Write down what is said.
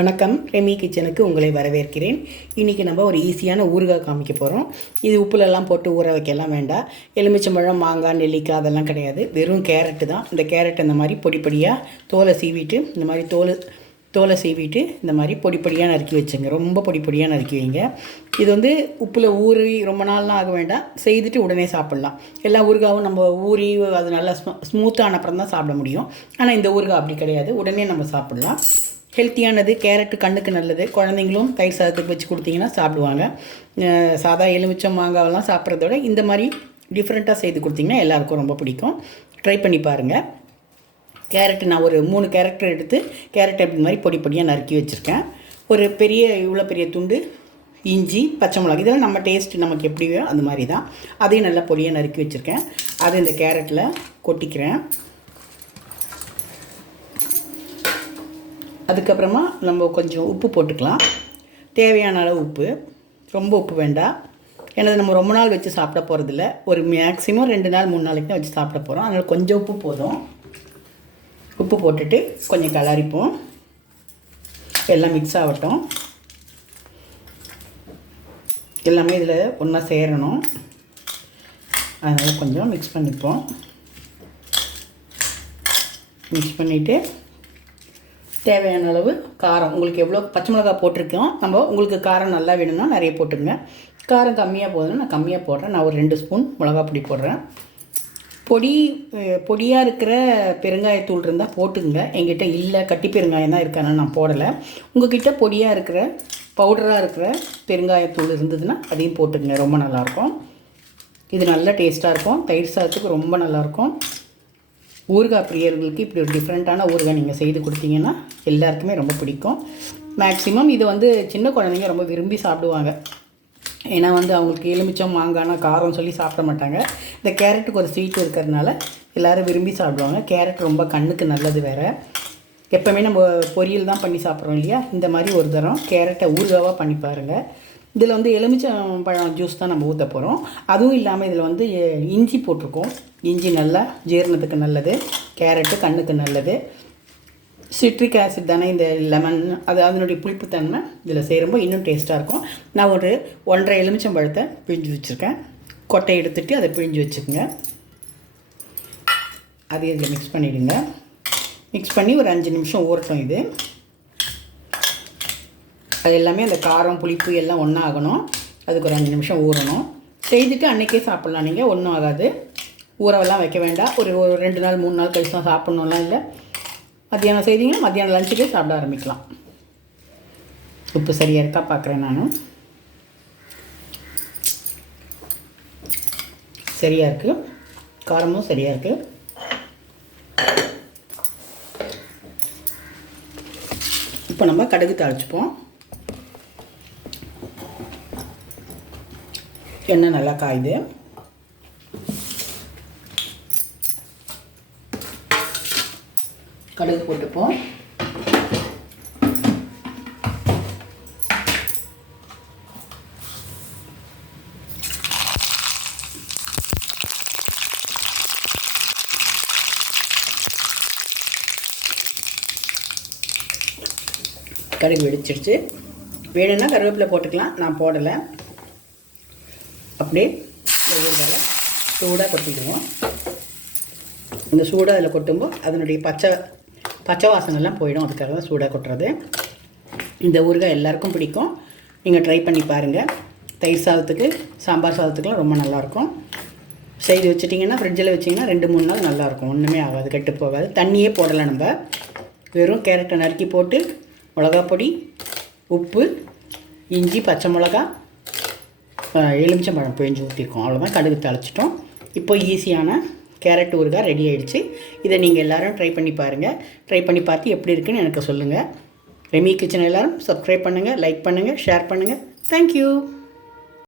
வணக்கம், ரெமி கிச்சனுக்கு உங்களை வரவேற்கிறேன். இன்றைக்கி நம்ம ஒரு ஈஸியான ஊறுகாய் காமிக்க போகிறோம். இது உப்புலெல்லாம் போட்டு ஊற வைக்கலாம் வேண்டாம். எலுமிச்சம்பழம், மாங்காய், நெல்லிக்காய் அதெல்லாம் கிடையாது. வெறும் கேரட்டு தான். இந்த கேரட் இந்த மாதிரி பொடிப்படியாக தோலை சீவிட்டு இந்த மாதிரி தோலை சீவிட்டு இந்த மாதிரி பொடிப்படியாக நறுக்கி வச்சுங்க. ரொம்ப பொடிப்படியாக நறுக்கி வைங்க. இது வந்து உப்பில் ஊறி ரொம்ப நாள்லாம் ஆக வேண்டாம். செய்துட்டு உடனே சாப்பிட்லாம். எல்லா ஊறுகாயும் நம்ம ஊறி அது நல்லா ஸ்மூத்தான அப்புறம் தான் சாப்பிட முடியும். ஆனால் இந்த ஊறுகாய் அப்படி கிடையாது, உடனே நம்ம சாப்பிட்லாம். ஹெல்த்தியானது. கேரட்டு கண்ணுக்கு நல்லது. குழந்தைங்களும் தயிர் சாதத்துக்கு வச்சு கொடுத்தீங்கன்னா சாப்பிடுவாங்க. சாதா எலுமிச்சம் மாங்காவெல்லாம் சாப்பிட்றத விட இந்த மாதிரி டிஃப்ரெண்ட்டாக செய்து கொடுத்திங்கன்னா எல்லாேருக்கும் ரொம்ப பிடிக்கும். ட்ரை பண்ணி பாருங்கள். கேரட்டு நான் ஒரு 3 கேரட் எடுத்து கேரட் அப்படி மாதிரி பொடியாக நறுக்கி வச்சுருக்கேன். ஒரு இவ்வளோ பெரிய துண்டு இஞ்சி, பச்சை மிளகாய், இதெல்லாம் நம்ம டேஸ்ட்டு நமக்கு எப்படியோ அந்த மாதிரி தான். அதையும் நல்லா பொடியாக நறுக்கி வச்சுருக்கேன். அதை இந்த கேரட்டில் கொட்டிக்கிறேன். அதுக்கப்புறமா நம்ம கொஞ்சம் உப்பு போட்டுக்கலாம். தேவையான அளவு உப்பு, ரொம்ப உப்பு வேண்டாம். ஏன்னா நம்ம ரொம்ப நாள் வச்சு சாப்பிட போகிறதில்ல. ஒரு மேக்ஸிமம் 2 நாள் 3 நாளைக்கு தான் வச்சு சாப்பிட போகிறோம். அதனால் கொஞ்சம் உப்பு போதும். உப்பு போட்டுட்டு கொஞ்சம் கலரிப்போம். எல்லாம் மிக்ஸ் ஆகட்டும். எல்லாமே இதில் ஒன்றா சேரணும். அதனால் கொஞ்சம் மிக்ஸ் பண்ணிப்போம். மிக்ஸ் பண்ணிவிட்டு தேவையான அளவு காரம், உங்களுக்கு எவ்வளோ பச்சை மிளகாய் போட்டிருக்கோம் நம்ம, உங்களுக்கு காரம் நல்லா வேணும்னா நிறைய போட்டுங்க. காரம் கம்மியாக போதுன்னா நான் கம்மியாக போடுறேன். நான் ஒரு 2 ஸ்பூன் மிளகா பொடி போடுறேன். பொடியாக இருக்கிற பெருங்காயத்தூள் இருந்தால் போட்டுங்க. என்கிட்ட இல்லை, கட்டி பெருங்காயம் தான் இருக்கானு நான் போடலை. உங்கள்கிட்ட பொடியாக இருக்கிற பவுடராக இருக்கிற பெருங்காயத்தூள் இருந்ததுன்னா அதையும் போட்டுங்க. ரொம்ப நல்லாயிருக்கும். இது நல்ல டேஸ்ட்டாக இருக்கும். தயிர் சாதத்துக்கு ரொம்ப நல்லாயிருக்கும். ஊறுகாய் பிரியர்களுக்கு இப்படி ஒரு டிஃப்ரெண்ட்டான ஊறுகாய் நீங்கள் செய்து கொடுத்தீங்கன்னா எல்லாருக்குமே ரொம்ப பிடிக்கும். மேக்ஸிமம் இது வந்து சின்ன குழந்தைங்க ரொம்ப விரும்பி சாப்பிடுவாங்க. ஏன்னா வந்து அவங்களுக்கு எலுமிச்சம் மாங்கானா காரம் சொல்லி சாப்பிட மாட்டாங்க. இந்த கேரட்டுக்கு ஒரு ஸ்வீட் இருக்கிறதுனால எல்லோரும் விரும்பி சாப்பிடுவாங்க. கேரட் ரொம்ப கண்ணுக்கு நல்லது வேறு. எப்போவுமே நம்ம பொரியல் தான் பண்ணி சாப்பிட்றோம் இல்லையா? இந்த மாதிரி ஒரு தரம் கேரட்டை ஊறுகாவாக பண்ணி பாருங்கள். இதில் வந்து எலுமிச்சம் பழம் ஜூஸ் தான் நம்ம ஊற்ற போகிறோம். அதுவும் இல்லாமல் இதில் வந்து இஞ்சி போட்டிருக்கோம். இஞ்சி நல்லா ஜீரணத்துக்கு நல்லது. கேரட்டு கண்ணுக்கு நல்லது. சிட்ரிக் ஆசிட் தானே இந்த லெமன், அதனுடைய புளிப்புத்தன்மை இதில் சேரும்போது இன்னும் டேஸ்ட்டாக இருக்கும். நான் ஒரு 1.5 எலுமிச்சம் பழத்தை பிழிஞ்சு வச்சுருக்கேன். கொட்டை எடுத்துகிட்டு அதை பிழிஞ்சு வச்சுக்கோங்க. அதை இதில் மிக்ஸ் பண்ணிவிடுங்க. மிக்ஸ் பண்ணி ஒரு 5 நிமிஷம் ஊறட்டும். இது அது எல்லாமே அந்த காரம் புளிப்பு எல்லாம் ஒன்றா ஆகணும். அதுக்கு ஒரு 5 நிமிஷம் ஊறணும். செய்துட்டு அன்றைக்கே சாப்பிட்லாம். நீங்கள் ஒன்றும் ஆகாது. ஊறவெல்லாம் வைக்க வேண்டாம். ஒரு 2 நாள் 3 நாள் கழிச்சு தான் சாப்பிட்ணுலாம் இல்லை. மத்தியானம் செய்தீங்கன்னா மத்தியானம் லஞ்சுக்கே சாப்பிட ஆரம்பிக்கலாம். உப்பு சரியாக இருக்கா பார்க்குறேன் நான். சரியாக இருக்குது. காரமும் சரியாக இருக்குது. இப்போ நம்ம கடுகு தாளிச்சுப்போம். எண்ணெய் நல்லா காயுது. கடுகு போட்டுப்போம். கடுகு வெடிச்சிடுச்சு. வேணும்னா கருவேப்பிலை போட்டுக்கலாம். நான் போடலை. அப்படியே ஊறுகாயில் சூடாக கொட்டிடுவோம். இந்த சூடாக அதில் கொட்டும்போது அதனுடைய பச்சை வாசனைலாம் போயிடும். அதுக்காக தான் சூடாக கொட்டுறது. இந்த ஊறுகாய் எல்லாருக்கும் பிடிக்கும். நீங்கள் ட்ரை பண்ணி பாருங்கள். தயிர் சாதத்துக்கு, சாம்பார் சாதத்துக்குலாம் ரொம்ப நல்லாயிருக்கும். செய்து வச்சுட்டிங்கன்னா ஃப்ரிட்ஜில் வச்சிங்கன்னா 2-3 நாள் நல்லாயிருக்கும். ஒன்றுமே ஆகாது, கெட்டு போகாது. தண்ணியே போடலை. நம்ம வெறும் கேரட்டை நறுக்கி போட்டு மிளகா பொடி, உப்பு, இஞ்சி, பச்சை மிளகா, எலுமிச்சம்பழம் பிழிஞ்சு ஊற்றிருக்கோம். அவ்வளோதான். கடுகு தாளிச்சிட்டோம். இப்போ ஈஸியான கேரட் ஊறுகாய் ரெடி ஆகிடுச்சு. இதை நீங்கள் எல்லோரும் ட்ரை பண்ணி பாருங்கள். ட்ரை பண்ணி பார்த்து எப்படி இருக்குன்னு எனக்கு சொல்லுங்கள். ரெமி கிச்சன் எல்லோரும் சப்ஸ்கிரைப் பண்ணுங்கள், லைக் பண்ணுங்கள், ஷேர் பண்ணுங்கள். தேங்க்யூ.